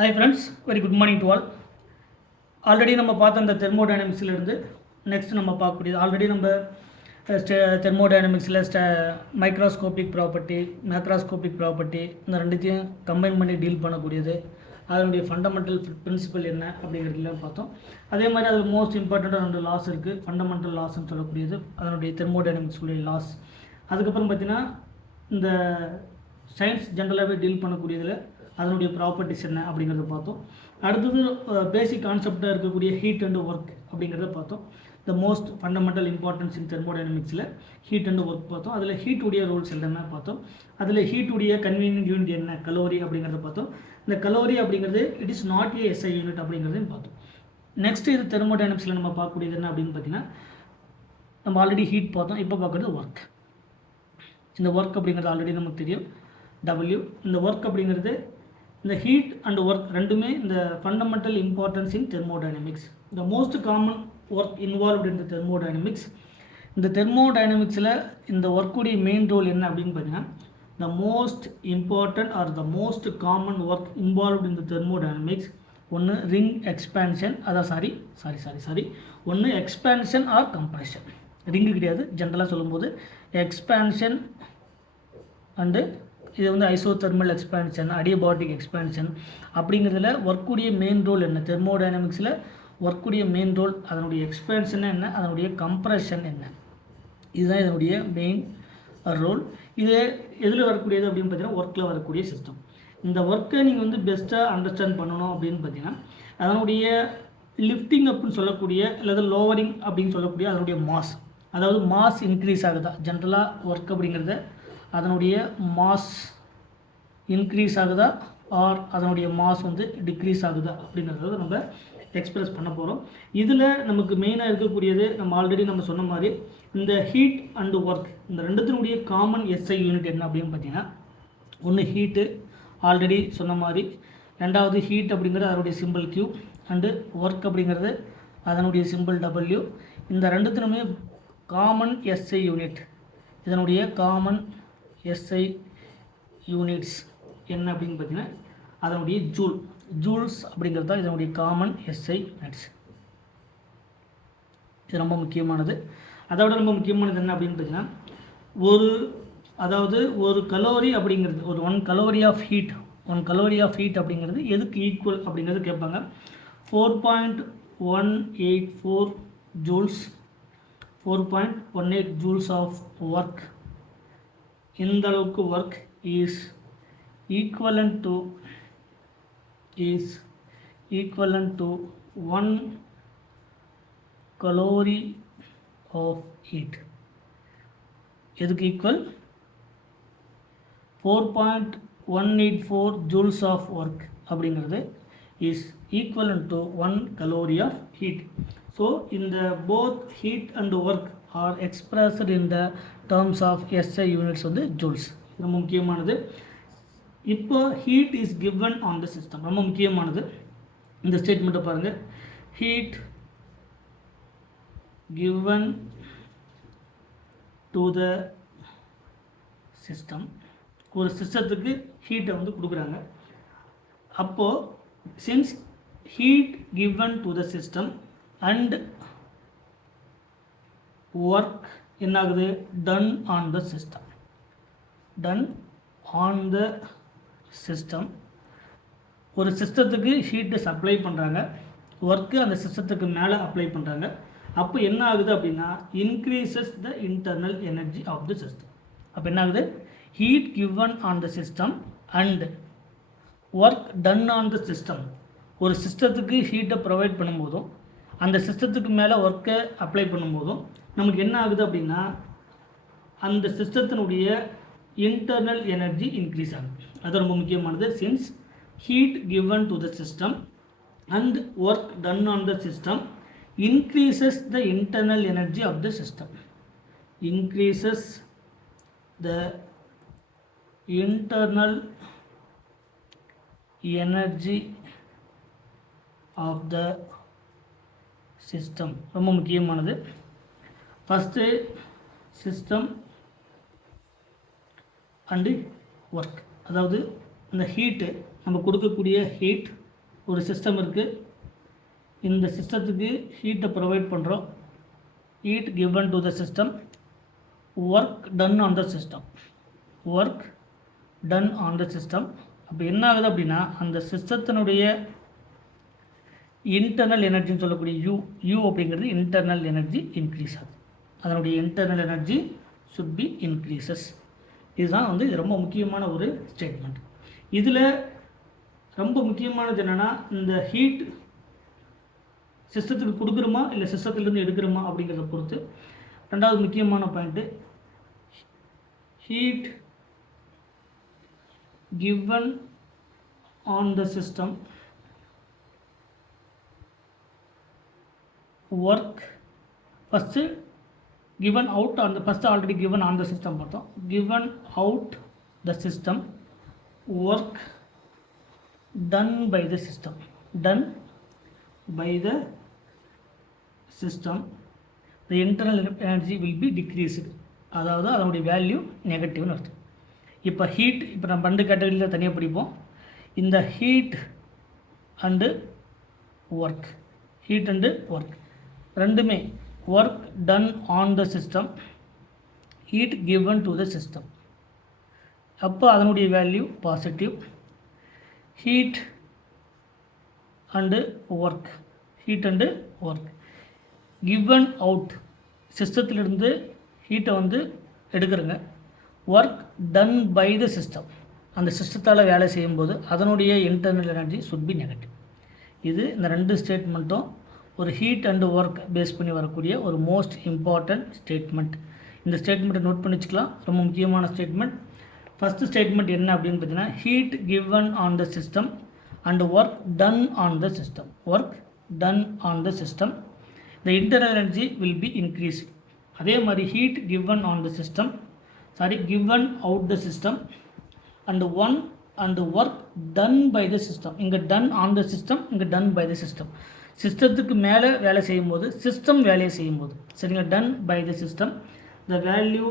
Hi friends, very good morning to all. Already நம்ம பார்த்த அந்த தெர்மோடைனமிக்ஸ்லேருந்து நெக்ஸ்ட் நம்ம பார்க்கக்கூடியது ஆல்ரெடி நம்ம தெர்மோடைனமிக்ஸில் மைக்ரோஸ்கோபிக் ப்ராப்பர்ட்டி மேக்ரோஸ்கோபிக் ப்ராப்பர்ட்டி இந்த ரெண்டுத்தையும் கம்பைன் பண்ணி டீல் பண்ணக்கூடியது அதனுடைய ஃபண்டமெண்டல் பிரின்சிபல் என்ன அப்படிங்கிறதுலாம் பார்த்தோம். அதே மாதிரி அதில் மோஸ்ட் இம்பார்ட்டண்ட்டாக 2 லாஸ் இருக்குது. ஃபண்டமெண்டல் லாஸ்ன்னு சொல்லக்கூடியது அதனுடைய தெர்மோடைனமிக்ஸுடைய லாஸ். அதுக்கப்புறம் பார்த்திங்கன்னா இந்த சயின்ஸ் ஜென்ரலாகவே டீல் பண்ணக்கூடியதில் அதனுடைய ப்ராப்பர்ட்டிஸ் என்ன அப்படிங்கிறத பார்த்தோம். அடுத்தது பேசிக் கான்செப்டாக இருக்கக்கூடிய ஹீட் அண்ட் ஒர்க் அப்படிங்கிறத பார்த்தோம். The most fundamental importance in தெர்மோடைனமிக்ஸில் ஹீட் அண்ட் ஒர்க் பார்த்தோம். அதில் ஹீட்டுடைய ரூல்ஸ் எல்லாமே பார்த்தோம். அதில் ஹீட்டுடைய கன்வீனியன்ட் யூனிட் என்ன கலோரி அப்படிங்கிறத பார்த்தோம். இந்த கலோரி அப்படிங்கிறது it is not a SI unit அப்படிங்கிறதையும் பார்த்தோம். நெக்ஸ்ட் இது தெர்மோடைனமிக்ஸில் நம்ம பார்க்கக்கூடியது என்ன அப்படின்னு பார்த்தீங்கன்னா நம்ம ஆல்ரெடி ஹீட் பார்த்தோம். இப்போ பார்க்குறது ஒர்க். இந்த ஒர்க் அப்படிங்கிறது ஆல்ரெடி நமக்கு தெரியும் W. இந்த ஒர்க் அப்படிங்கிறது இந்த ஹீட் அண்ட் ஒர்க் ரெண்டுமே இந்த fundamental importance in thermodynamics. The most common work involved in the thermodynamics. இந்த தெர்மோடைனமிக்ஸில் இந்த ஒர்க்குடைய மெயின் ரோல் என்ன அப்படின்னு பார்த்தீங்கன்னா the most important R the most common work involved in the thermodynamics ஒன்று ரிங் எக்ஸ்பேன்ஷன் ஒன்று expansion R compression. Ring கிடையாது, ஜென்ரலாக சொல்லும்போது எக்ஸ்பேன்ஷன் அண்டு இது வந்து ஐசோதெர்மல் எக்ஸ்பேன்ஷன் அடியபாட்டிக் எக்ஸ்பேன்ஷன் அப்படிங்கிறதுல ஒர்க்குடைய மெயின் ரோல் என்ன தெர்மோடைனமிக்ஸில் ஒர்க்குடைய மெயின் ரோல் அதனுடைய எக்ஸ்பேன்ஷன் என்ன அதனுடைய கம்ப்ரெஷன் என்ன இதுதான் இதனுடைய மெயின் ரோல். இது எதில் வரக்கூடியது அப்படின்னு பார்த்தீங்கன்னா ஒர்க்கில் வரக்கூடிய சிஸ்டம். இந்த ஒர்க்கை நீங்கள் வந்து பெஸ்ட்டாக அண்டர்ஸ்டாண்ட் பண்ணணும் அப்படின்னு பார்த்தீங்கன்னா அதனுடைய லிஃப்டிங் அப்னு சொல்லக்கூடிய அல்லது லோவரிங் அப்படின்னு சொல்லக்கூடிய அதனுடைய மாஸ், அதாவது மாஸ் இன்க்ரீஸ் ஆகுதா ஜென்ரலாக ஒர்க் அப்படிங்கிறத அதனுடைய மாஸ் இன்க்ரீஸ் ஆகுதா ஆர் அதனுடைய மாஸ் வந்து டிக்ரீஸ் ஆகுதா அப்படிங்கிறத நம்ம எக்ஸ்பிரஸ் பண்ண போகிறோம். இதில் நமக்கு மெயினாக இருக்கக்கூடியது நம்ம ஆல்ரெடி நம்ம சொன்ன மாதிரி இந்த ஹீட் அண்டு ஒர்க் இந்த ரெண்டுத்தினுடைய காமன் எஸ்ஐ யூனிட் என்ன அப்படின்னு பார்த்தீங்கன்னா ஒன்று ஹீட்டு ஆல்ரெடி சொன்ன மாதிரி, ரெண்டாவது ஹீட் அப்படிங்கிறது அதனுடைய சிம்பிள் Q அண்டு ஒர்க் அப்படிங்கிறது அதனுடைய சிம்பிள் W. இந்த ரெண்டுத்தினுமே காமன் எஸ்ஐ யூனிட். இதனுடைய காமன் எஸ்ஐ யூனிட்ஸ் என்ன அப்படின்னு பார்த்தீங்கன்னா அதனுடைய ஜூல்ஸ் அப்படிங்கிறது தான் இதனுடைய காமன் எஸ்ஐ யூனிட்ஸ். இது ரொம்ப முக்கியமானது. அதோட ரொம்ப முக்கியமானது என்ன அப்படின்னு பார்த்தீங்கன்னா ஒரு கலோரி அப்படிங்கிறது ஒரு 1 கலோரி ஆஃப் ஹீட் அப்படிங்கிறது எதுக்கு ஈக்குவல் அப்படிங்கிறது கேட்பாங்க. 4.184 ஜூல்ஸ் 4.18 ஜூல்ஸ் ஆஃப் ஒர்க். இந்த அளவுக்கு work is equivalent to 1 calorie of heat. எதுக்கு ஈக்குவல் 4.184 ஜூல்ஸ் ஆஃப் ஒர்க் அப்படிங்கிறது is equivalent to 1 calorie of heat. So இந்த both heat and work are expressed in the terms of SI units வந்து joules. ரொம்ப முக்கியமானது. இப்போ heat is given on the system, ரொம்ப முக்கியமானது. இந்த ஸ்டேட்மெண்ட்டை பாருங்கள். Heat given to the system. ஒரு சிஸ்டத்துக்கு ஹீட்டை வந்து கொடுக்குறாங்க. அப்போது since heat given to the system and work என்ன ஆகுது டன் ஆன் த சிஸ்டம். ஒரு சிஸ்டத்துக்கு ஹீட்டை சப்ளை பண்ணுறாங்க, ஒர்க்கு அந்த சிஸ்டத்துக்கு மேலே அப்ளை பண்ணுறாங்க. அப்போ என்ன ஆகுது அப்படின்னா increases the internal energy of the system. அப்போ என்ன ஆகுது heat given on the system and work done on the system. ஒரு சிஸ்டத்துக்கு ஹீட்டை ப்ரொவைட் பண்ணும்போதும் அந்த சிஸ்டத்துக்கு மேலே ஒர்க்கை அப்ளை பண்ணும்போதும் நமக்கு என்ன ஆகுது அப்படின்னா அந்த சிஸ்டத்தினுடைய இன்டர்னல் எனர்ஜி இன்க்ரீஸ் ஆகுது. அது ரொம்ப முக்கியமானது. Since heat given to the system and work done on the system increases the internal energy of the system. Increases the internal energy of the system. ரொம்ப முக்கியமானது. ஃபஸ்ட்டு சிஸ்டம் அண்டு ஒர்க், அதாவது இந்த heat நம்ம கொடுக்கக்கூடிய heat ஒரு system இருக்குது, இந்த சிஸ்டத்துக்கு ஹீட்டை ப்ரொவைட் பண்ணுறோம், heat given to the system, work done on the system, work done on the system. அப்போ என்ன ஆகுது அப்படின்னா அந்த சிஸ்டத்தினுடைய இன்டர்னல் எனர்ஜின்னு சொல்லக்கூடிய யூ அப்படிங்கிறது இன்டர்னல் எனர்ஜி இன்க்ரீஸ் ஆகுது. அதனுடைய internal energy should be increases. இதுதான் வந்து இது ரொம்ப முக்கியமான ஒரு ஸ்டேட்மெண்ட். இதில் ரொம்ப முக்கியமானது என்னென்னா, இந்த ஹீட் சிஸ்டத்துக்கு கொடுக்குறோமா இல்லை சிஸ்டத்துலேருந்து எடுக்கிறோமா அப்படிங்கிறத பொறுத்து. ரெண்டாவது முக்கியமான point, heat given on the system, work first given out on the first already given on the system பார்த்தோம். given out the system, work done by the system, done by the system, the internal energy will be decreased. அதாவது அதனுடைய value நெகட்டிவ்னு அர்த்தம். இப்போ heat, இப்போ நம்ம பண்டு கேட்டகரியில் தனியாக படிப்போம். இந்த heat and work, heat and work ரெண்டுமே work done on the system, heat given to the system. அப்போ அதனுடைய value positive. Heat and work, heat and work given out, சிஸ்டத்திலிருந்து ஹீட்டை வந்து எடுக்கிறங்க. Work done by the system, அந்த சிஸ்டத்தால் வேலை செய்யும்போது அதனுடைய internal energy should be negative. இது இந்த ரெண்டு ஸ்டேட்மெண்ட்டும் ஒரு ஹீட் அண்டு ஒர்க் பேஸ் பண்ணி வரக்கூடிய ஒரு மோஸ்ட் இம்பார்ட்டண்ட் ஸ்டேட்மெண்ட். இந்த ஸ்டேட்மெண்ட்டை நோட் பண்ணி வச்சுக்கலாம், ரொம்ப முக்கியமான ஸ்டேட்மெண்ட். ஃபஸ்ட்டு ஸ்டேட்மெண்ட் என்ன அப்படின்னு பார்த்தீங்கன்னா, heat given on the system and work done on the system, work done on the system, the internal energy will be increase. அதே மாதிரி heat given on the system, given out the system and one and work done by the system. இங்கே done on the system, இங்கே done by the system. சிஸ்டத்துக்கு மேலே வேலை செய்யும்போது, system வேலையை செய்யும்போது, சரிங்களா, done by the system, the value,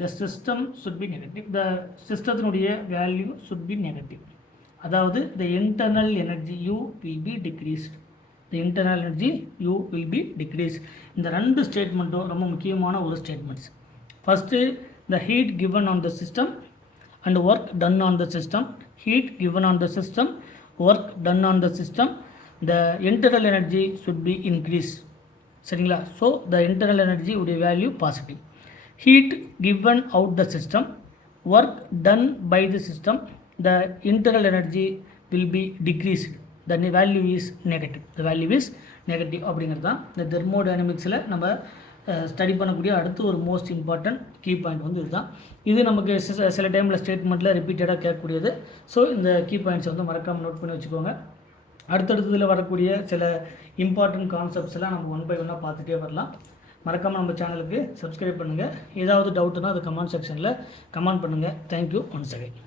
the system should be negative, the சிஸ்டத்தினுடைய value should be negative. அதாவது the internal energy U will be decreased, the internal energy U will be decreased. இந்த ரெண்டு ஸ்டேட்மெண்ட்டும் ரொம்ப முக்கியமான ஒரு statements. First, the heat given on the system and work done on the system, heat given on the system, work done on the system, the internal energy should be increased. சரிங்களா? So the internal energy உடைய value positive. heat given out the system, work done by the system, the internal energy will be decreased, the value is negative, the value is negative. அப்படிங்கிறது தான் இந்த தெர்மோடைனமிக்ஸில் நம்ம study பண்ணக்கூடிய அடுத்து ஒரு most important key point வந்து இதுதான். இது நமக்கு சில டைமில் ஸ்டேட்மெண்ட்டில் ரிப்பீட்டடாக கேட்கக்கூடியது. ஸோ இந்த கீ பாயிண்ட்ஸ் வந்து மறக்காமல் நோட் பண்ணி வச்சுக்கோங்க. அடுத்தடுத்ததில் வரக்கூடிய சில இம்பார்ட்டன்ட் கான்செப்ட்ஸ் எல்லாம் நம்ம ஒன் பை ஒன்னாக பார்த்துட்டே வரலாம். மறக்காமல் நம்ம சேனலுக்கு சப்ஸ்கிரைப் பண்ணுங்கள். ஏதாவது டவுட்னா அது கமெண்ட் செக்ஷனில் கமெண்ட் பண்ணுங்கள். Thank you once again.